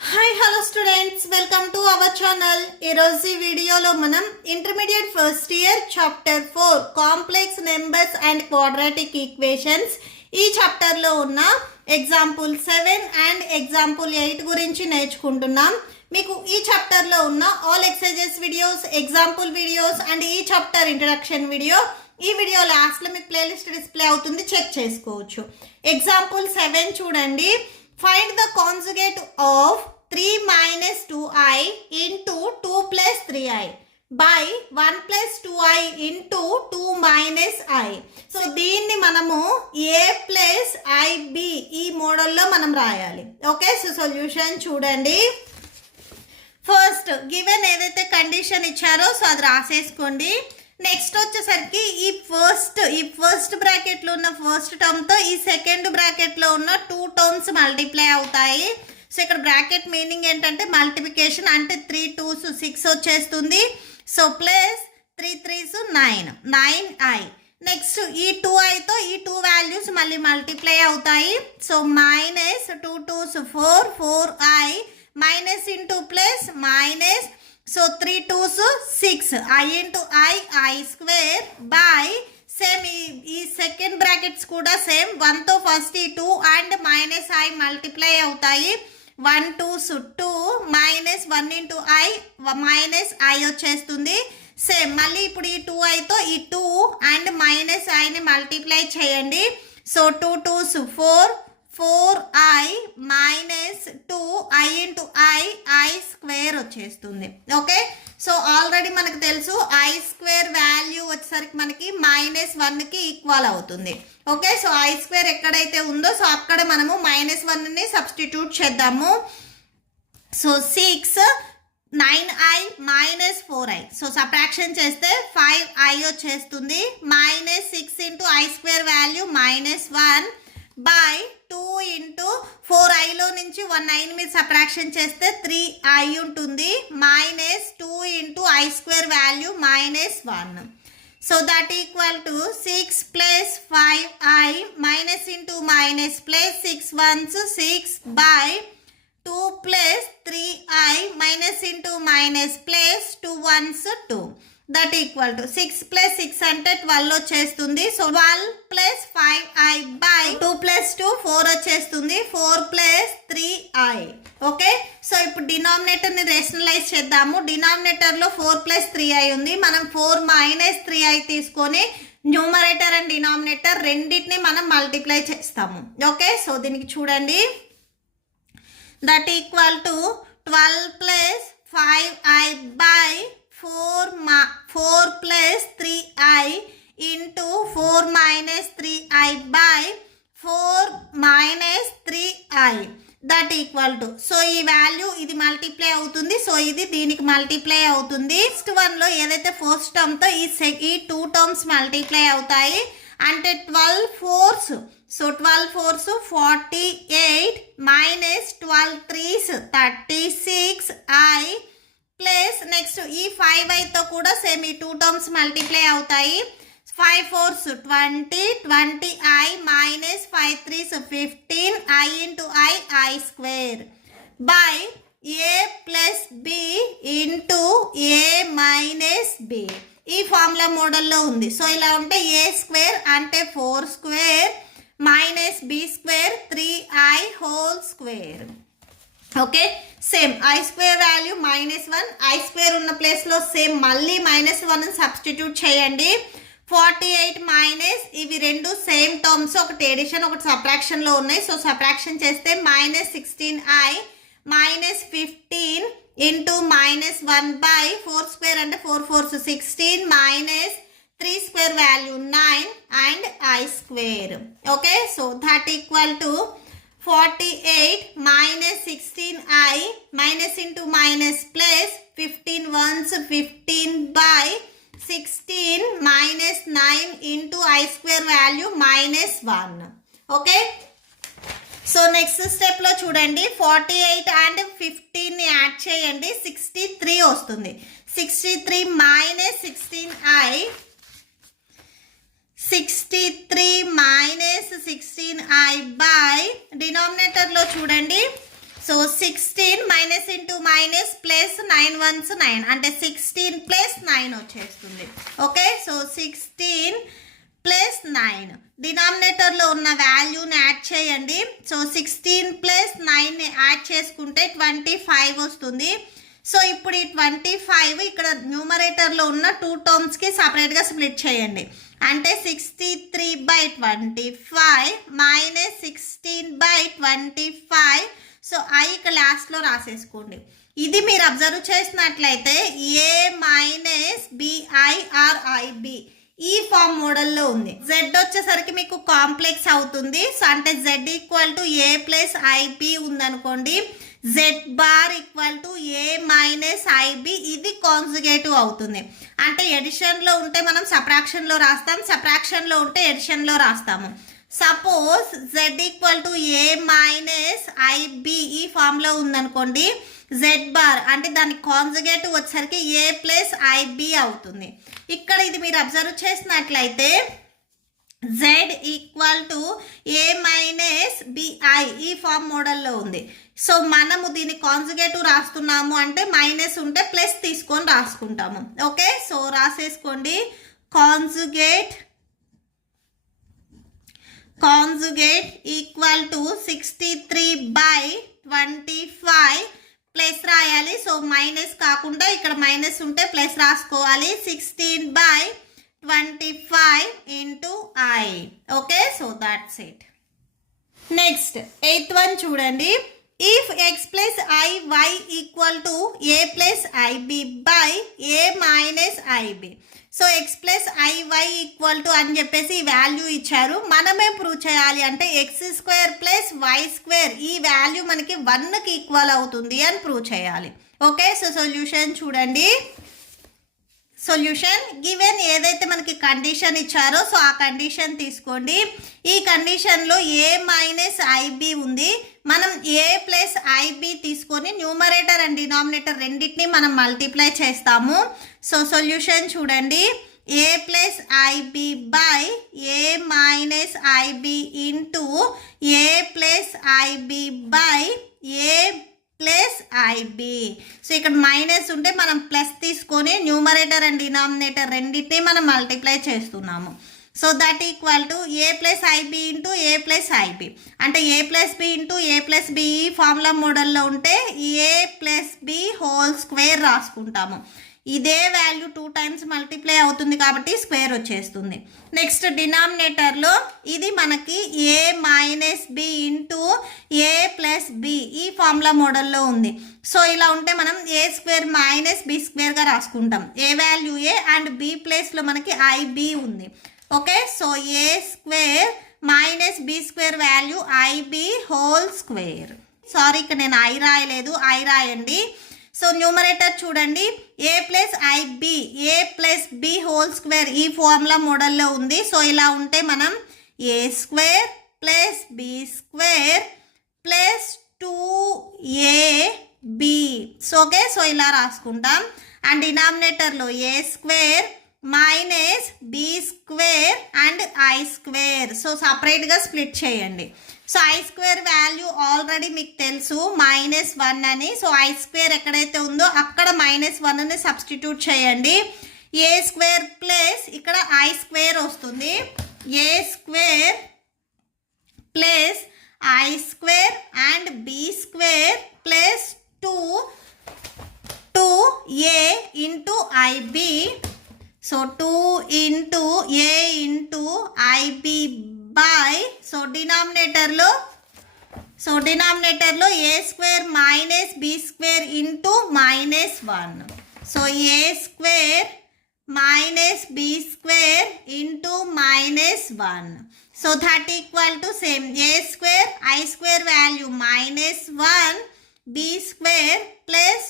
Hi hello students, welcome to our channel. ఈరోజు ఈ వీడియోలో మనం intermediate first year chapter 4 complex numbers and quadratic equations ఈ చాప్టర్లో ఉన్న ఎగ్జాంపుల్ 7 అండ్ ఎగ్జాంపుల్ 8 గురించి నేర్చుకుంటున్నాం. మీకు ఈ చాప్టర్లో ఉన్న all exercises videos, example videos and ఈ చాప్టర్ ఇంట్రడక్షన్ వీడియో ఈ వీడియో లాస్ట్లో మీకు ప్లేలిస్ట్ డిస్ప్లే అవుతుంది, చెక్ చేసుకోవచ్చు. ఎగ్జాంపుల్ 7 చూడండి. Find the conjugate of 3 minus 2i into 2 plus 3i by 1 plus 2i into 2 minus i. So దీన్ని మనము a plus ib ఈ మోడల్లో మనం రాయాలి. ఓకే, సో సొల్యూషన్ చూడండి. ఫస్ట్ గివెన్ ఏదైతే కండిషన్ ఇచ్చారో సో అది రాసేసుకోండి. నెక్స్ట్ వచ్చేసరికి ఈ ఫస్ట్ బ్రాకెట్లో ఉన్న ఫస్ట్ టర్మ్తో ఈ సెకండ్ బ్రాకెట్లో ఉన్న 2 టర్మ్స్ మల్టిప్లై అవుతాయి. సో ఇక్కడ బ్రాకెట్ మీనింగ్ ఏంటంటే మల్టిప్లికేషన్, అంటే 3 2s 6 వచ్చేస్తుంది. So plus 3 3s 9i. Next ఈ 2iతో ఈ 2 వాల్యూస్ మళ్ళీ మల్టిప్లై అవుతాయి. So minus 2 2s 4i minus into plus minus. So 3 2s 6 i into i square by same ఈ సెకండ్ బ్రాకెట్స్ కూడా సేమ్ 1తో ఫస్ట్ ఈ 2 అండ్ మైనస్ i మల్టిప్లై అవుతాయి. 1 2s 2 minus 1 into i minus i వచ్చేస్తుంది. Same మళ్ళీ ఇప్పుడు ఈ 2iతో ఈ 2 and minus iని multiply చేయండి. So 2 2s 4i minus 2i into i square వచ్చేస్తుంది. ఓకే, సో ఆల్రెడీ మనకు తెలుసు i స్క్వేర్ వాల్యూ వచ్చేసరికి మనకి -1కి ఈక్వల్ అవుతుంది. ఓకే, సో i స్క్వేర్ ఎక్కడైతే ఉందో సో అక్కడ మనము -1ని సబ్స్టిట్యూట్ చేద్దాము. So 6 9i minus 4i. So subtraction చేస్తే 5i వచ్చేస్తుంది. -6 into i square value -1 by 2 into 4iలో నుంచి 1i మీరు సబ్ట్రాక్షన్ చేస్తే 3i ఉంటుంది. -2 into i square value -1. So that equal to 6 plus 5i minus into minus plus 6 1s 6 by 2 plus 3i minus into minus plus 2 1s 2. That equal to 6 plus 6 అంటే 12 వచ్చేస్తుంది. So 12 plus 5i by 2 plus 2 4 వచ్చేస్తుంది. 4 plus 3i. Okay, so ఇప్పుడు డినామినేటర్ని rationalise చేద్దాము. డినామినేటర్లో 4 plus 3i ఉంది. మనం 4 minus 3i తీసుకొని numerator and denominator రెండింటిని మనం మల్టిప్లై చేస్తాము. ఓకే, సో దీనికి చూడండి. That equal to 12 plus 5i by 4 plus 3i into 4 minus 3i by 4 minus 3i. That equal to so ఈ వాల్యూ ఇది మల్టిప్లై అవుతుంది. సో ఇది దీనికి మల్టిప్లై అవుతుంది. నెక్స్ట్ వన్లో ఏదైతే ఫస్ట్ టర్మ్తో ఈ 2 టర్మ్స్ మల్టిప్లై అవుతాయి, అంటే 12 4s. So 12 4s 48 minus 12 3s 36i plus next ఈ 5iతో కూడా సేమ్ ఈ 2 టర్మ్స్ మల్టిప్లై అవుతాయి. 5 4s 20 20i minus 5 3s 15i into i square by a plus b into a minus b. ఈ ఫార్ములా మోడల్లో ఉంది. సో ఇలా ఉంటే a స్క్వేర్ అంటే 4 square minus b square 3i whole square. Okay, same i square value -1, i square ఉన్న ప్లేస్లో same మళ్ళీ -1 substitute చేయండి. 48 మైనస్ ఇవి రెండు సేమ్ టర్మ్స్, ఒకటి ఎడిషన్ ఒకటి సబ్ట్రాక్షన్లో ఉన్నాయి. సో సబ్ట్రాక్షన్ చేస్తే -16i minus 15 into -1 by 4 square అంటే 4 4s 16 minus 3 square value 9 and i square. Okay, so that equal to 48 minus 16i minus into minus plus 15 1s 15 by 16 minus 9 into i square value -1. Okay, so next స్టెప్లో చూడండి. 48 and 15ని add చేయండి, 63 వస్తుంది. 63 minus 16i 63 minus 16i by denominator లో చూడండి. So 16 minus into minus plus 9 1s 9 అంటే 16 plus 9 వచ్చేస్తుంది. Okay, so 16 plus 9 డినామినేటర్లో ఉన్న వాల్యూని యాడ్ చేయండి. సో 16 ప్లస్ 9 యాడ్ చేసుకుంటే 25 వస్తుంది. సో ఇప్పుడు ఈ 25 ఇక్కడ న్యూమరేటర్లో ఉన్న 2 టర్మ్స్కి సపరేట్గా స్ప్లిట్ చేయండి. అంటే 63/25 మైనస్ 16/25. సో ఐ ఇక్కడ లాస్ట్లో రాసేసుకోండి. ఇది మీరు అబ్జర్వ్ చేసినట్లయితే ఏ మైనస్ బిఐఆర్ఐబి ఈ ఫామ్ మోడల్లో ఉంది. జెడ్ వచ్చేసరికి మీకు కాంప్లెక్స్ అవుతుంది. సో అంటే z equal to a plus i b ఉందనుకోండి, z bar equal to a minus i b ఇది కాన్జుగేటివ్ అవుతుంది. అంటే ఎడిషన్లో ఉంటే మనం సబ్ట్రాక్షన్లో రాస్తాం, సబ్ట్రాక్షన్లో ఉంటే ఎడిషన్లో రాస్తాము. Suppose z equal to a minus i b ఈ ఫామ్లో ఉందనుకోండి, జెడ్ బార్ అంటే దాని కాన్జుగేటివ్ వచ్చేసరికి ఏ ప్లస్ ఐబి అవుతుంది. ఇక్కడ ఇది మీరు అబ్జర్వ్ చేసినట్లయితే z equal to a minus b i ఈ ఫామ్ మోడల్లో ఉంది. సో మనము దీన్ని కాన్జుగేటివ్ రాస్తున్నాము అంటే మైనస్ ఉంటే ప్లస్ తీసుకొని రాసుకుంటాము. ఓకే, సో రాసేసుకోండి. కాన్జుగేట్ ఈక్వల్ టు 63/25 ప్లస్ రాయాలి. సో మైనస్ కాకుండా ఇక్కడ మైనస్ ఉంటే ప్లస్ రాసుకోవాలి. 16/25 into i. Okay, so that's it. Next 8th one చూడండి. If x plus i y equal to a plus i b by a minus i b. So x plus i y equal to అని చెప్పేసి ఈ value ఇచ్చారు. మనమే prove చేయాలి అంటే x square plus y square ఈ value మనకి 1కి ఈక్వల్ అవుతుంది అని ప్రూవ్ చేయాలి. ఓకే, సో సొల్యూషన్ చూడండి. సొల్యూషన్ గివెన్ ఏదైతే మనకి కండిషన్ ఇచ్చారో సో ఆ కండిషన్ తీసుకోండి. ఈ కండిషన్లో ఏ మైనస్ ఐబి ఉంది. మనం ఏ ప్లస్ ఐబి తీసుకొని న్యూమరేటర్ అండ్ డినామినేటర్ రెండింటిని మనం మల్టిప్లై చేస్తాము. సో సొల్యూషన్ చూడండి. A plus i b by a minus i b into a plus i b by a plus i b. So ఇక్కడ మైనస్ ఉంటే మనం ప్లస్ తీసుకొని న్యూమరేటర్ అండ్ డినామినేటర్ రెండింటిని మనం మల్టిప్లై చేస్తున్నాము. So that equal to a plus i b into a plus i b అంటే a plus b into a plus b formula మోడల్లో ఉంటే a plus b whole square రాసుకుంటాము. ఇదే వాల్యూ 2 టైమ్స్ మల్టిప్లై అవుతుంది కాబట్టి స్క్వేర్ వచ్చేస్తుంది. నెక్స్ట్ డినామినేటర్లో ఇది మనకి a minus b into a plus b ఈ ఫార్ములా మోడల్లో ఉంది. సో ఇలా ఉంటే మనం ఏ స్క్వేర్ మైనస్ బి స్క్వేర్గా రాసుకుంటాం. A value a and b ప్లేస్లో మనకి ఐబి ఉంది. Okay, so a square minus b square value i b whole square. Sorry ఇక్కడ నేను ఐ రాయలేదు, ఐ రాయండి. సో న్యూమరేటర్ చూడండి. A plus i b a plus b whole square ఈ ఫార్ములా మోడల్లో ఉంది. సో ఇలా ఉంటే మనం a square plus b square plus 2ab. So okay, so ఇలా రాసుకుంటాం. అండ్ డినామినేటర్లో a square minus b square and i square. So సపరేట్గా స్ప్లిట్ చేయండి. So i square value already మీకు తెలుసు -1 అని. సో ఐ స్క్వేర్ ఎక్కడైతే ఉందో అక్కడ -1ని సబ్స్టిట్యూట్ చేయండి. ఏ స్క్వేర్ ప్లస్ ఇక్కడ ఐ స్క్వేర్ వస్తుంది. A square plus i square and b square plus 2a into i b. So 2 into a into i b by so డినామినేటర్లో a square minus b square into -1. So a square minus b square into -1. So that equal to same a square i square value -1 b square plus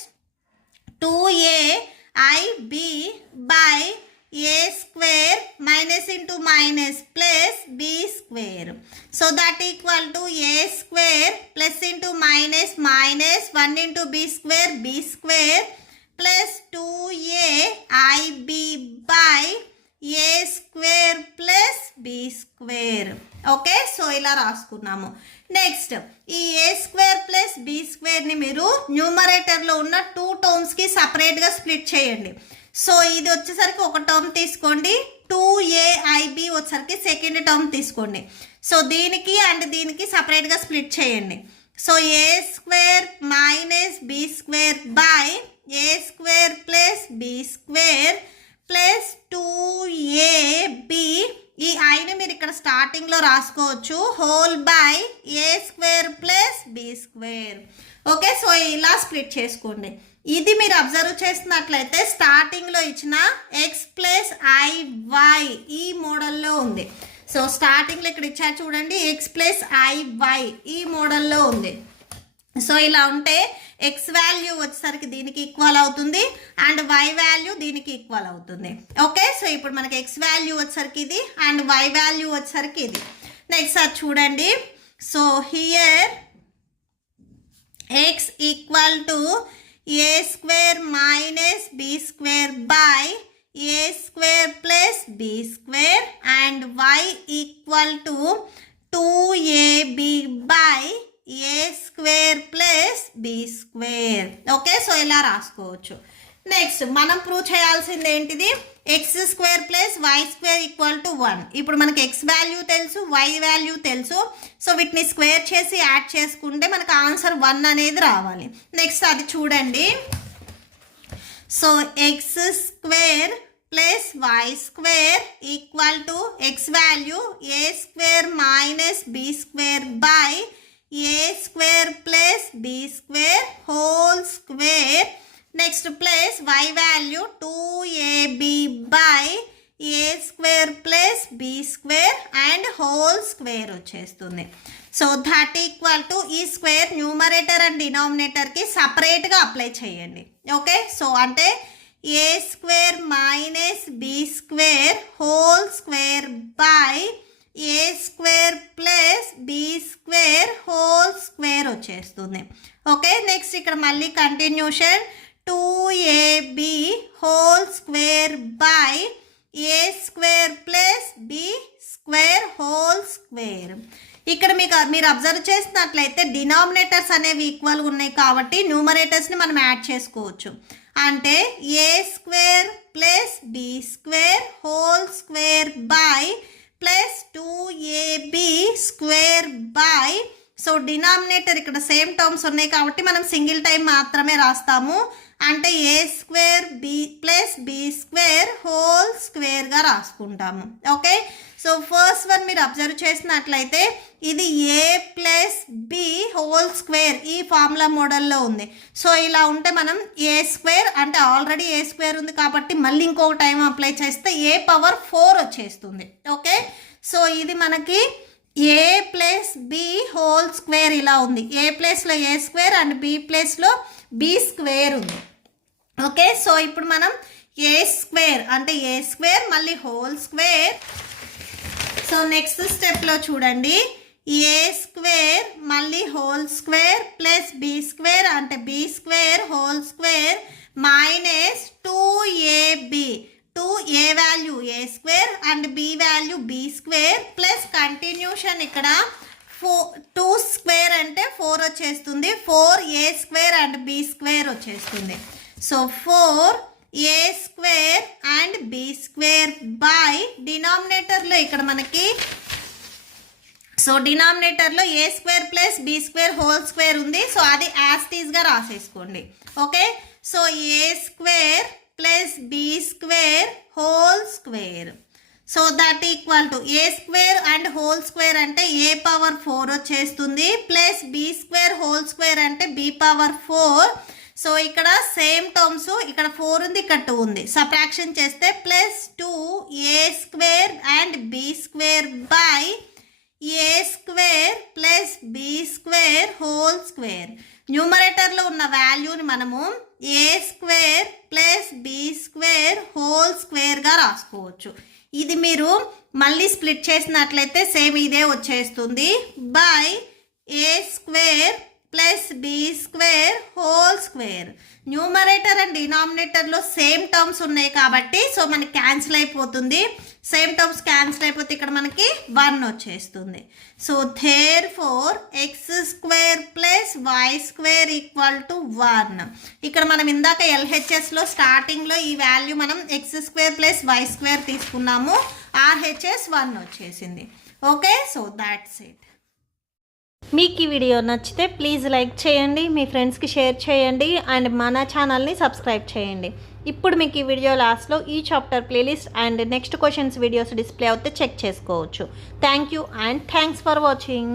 2a IB by a square minus into minus plus b square. So that equal to a square plus into minus minus 1 into b square plus 2a IB by a square plus b square. Okay, so ఇలా రాసుకున్నాము. Next ఈ a square plus b స్క్వేర్ని మీరు న్యూమరేటర్లో ఉన్న 2 టర్మ్స్కి సపరేట్గా split చేయండి. So ఇది వచ్చేసరికి ఒక టర్మ్ తీసుకోండి, 2aib వచ్చేసరికి సెకండ్ టర్మ్ తీసుకోండి. సో దీనికి అండ్ దీనికి సపరేట్గా స్ప్లిట్ చేయండి. So a square minus b square by a square plus b square plus 2ab. ఈ ఐని మీరు ఇక్కడ స్టార్టింగ్లో రాసుకోవచ్చు, whole by a square plus b square. Okay, so ఇలా స్ప్లిట్ చేసుకోండి. ఇది మీరు అబ్జర్వ్ చేసినట్లయితే స్టార్టింగ్లో ఇచ్చిన ఎక్స్ ప్లస్ ఐవై ఈ మోడల్లో ఉంది. సో స్టార్టింగ్లో ఇక్కడ ఇచ్చారు చూడండి, ఎక్స్ ప్లస్ ఐవై ఈ మోడల్లో ఉంది. సో ఇలా ఉంటే ఎక్స్ వాల్యూ వచ్చేసరికి దీనికి ఈక్వల్ అవుతుంది అండ్ వై వాల్యూ దీనికి ఈక్వల్ అవుతుంది. ఓకే, సో ఇప్పుడు మనకి ఎక్స్ వాల్యూ వచ్చేసరికి ఇది అండ్ వై వాల్యూ వచ్చేసరికి ఇది. నెక్స్ట్ అది చూడండి. So here x equal to a square minus b square by a square plus b square and y equal to 2ab by a square plus b square. Okay, so ఇలా రాసుకోవచ్చు. Next మనం prove చేయాల్సింది ఏంటిది, x square plus y square equal to 1. ఇప్పుడు మనకి x value తెలుసు, y value తెలుసు. So వీటిని స్క్వేర్ చేసి యాడ్ చేసుకుంటే మనకు ఆన్సర్ 1 అనేది రావాలి. నెక్స్ట్ అది చూడండి. So x square plus y square equal to x value a square minus b square by a square plus b square whole square. Next plus y value 2ab by a square plus b square and whole square వచ్చేస్తుంది. So that equal to ఈ square numerator and డినామినేటర్కి సపరేట్గా apply చేయండి. Okay, so అంటే a square minus b square whole square by a square plus b square whole square వచ్చేస్తుంది. Okay, next ఇక్కడ మళ్ళీ continuation 2ab whole square by a square plus b square whole square. ఇక్కడ మీరు observe చేసినట్లయితే denominators అనేవి ఈక్వల్గా ఉన్నాయి కాబట్టి న్యూమరేటర్స్ని మనం యాడ్ చేసుకోవచ్చు. అంటే a square plus b square whole square by plus 2ab square by. So denominator ఇక్కడ సేమ్ టర్మ్స్ ఉన్నాయి కాబట్టి మనం సింగిల్ టైం మాత్రమే రాస్తాము. అంటే a square b plus b square whole స్క్వేర్గా రాసుకుంటాము. ఓకే, సో ఫస్ట్ వన్ మీరు అబ్జర్వ్ చేసినట్లయితే ఇది a plus b whole square ఈ ఫార్ములా మోడల్లో ఉంది. సో ఇలా ఉంటే మనం ఏ స్క్వేర్ అంటే ఆల్రెడీ ఏ స్క్వేర్ ఉంది కాబట్టి మళ్ళీ ఇంకొక టైం అప్లై చేస్తే ఏ పవర్ 4 వచ్చేస్తుంది. ఓకే, సో ఇది మనకి a plus b whole square ఇలా ఉంది. ఏ ప్లేస్లో ఏ స్క్వేర్ అండ్ బి ప్లేస్లో బి స్క్వేర్ ఉంది. ఓకే, సో ఇప్పుడు మనం ఏ స్క్వేర్ అంటే ఏ స్క్వేర్ మళ్ళీ హోల్ స్క్వేర్. సో నెక్స్ట్ స్టెప్లో చూడండి, ఏ స్క్వేర్ మళ్ళీ whole square plus b square అంటే b square whole square minus 2ab. 2a value a square and b value b square plus continuation ఇక్కడ 2 square అంటే 4 వచ్చేస్తుంది. 4a square and b square వచ్చేస్తుంది. So 4a square and b square by డినామినేటర్లో ఇక్కడ మనకి so డినామినేటర్లో a square plus b square whole square ఉంది. So అది యాస్టీస్గా రాసేసుకోండి. Okay, so a square plus b square whole square. So that equal to a square and whole square అంటే a power 4 వచ్చేస్తుంది plus b square whole square అంటే b power 4. So ఇక్కడ same terms ఇక్కడ 4 ఉంది ఇక్కడ 2 ఉంది, సబ్ట్రాక్షన్ చేస్తే plus 2a square and b square by a square plus b square whole square. న్యూమరేటర్లో ఉన్న వాల్యూని మనము a square plus b square whole స్క్వేర్గా రాసుకోవచ్చు. ఇది మీరు మళ్ళీ స్ప్లిట్ చేసినట్లయితే సేమ్ ఇదే వచ్చేస్తుంది by a square plus b square whole square. Numerator and డినామినేటర్లో సేమ్ టర్మ్స్ ఉన్నాయి కాబట్టి సో మనకి క్యాన్సిల్ అయిపోతుంది. సేమ్ టర్మ్స్ క్యాన్సిల్ అయిపోతే ఇక్కడ మనకి 1 వచ్చేస్తుంది. So therefore x square plus y square equal to 1. ఇక్కడ మనం ఇందాక ఎల్హెచ్ఎస్లో స్టార్టింగ్లో ఈ వాల్యూ మనం x square plus y square తీసుకున్నాము. ఆర్హెచ్ఎస్ 1 వచ్చేసింది. Okay, so that's it. మీకు ఈ వీడియో నచ్చితే ప్లీజ్ లైక్ చేయండి, మీ ఫ్రెండ్స్కి షేర్ చేయండి అండ్ మన ఛానల్ని సబ్స్క్రైబ్ చేయండి. ఇప్పుడు మీకు ఈ వీడియో లాస్ట్లో ఈ chapter playlist and next questions videos display అవుతే చెక్ చేసుకోవచ్చు. Thank you and thanks for watching.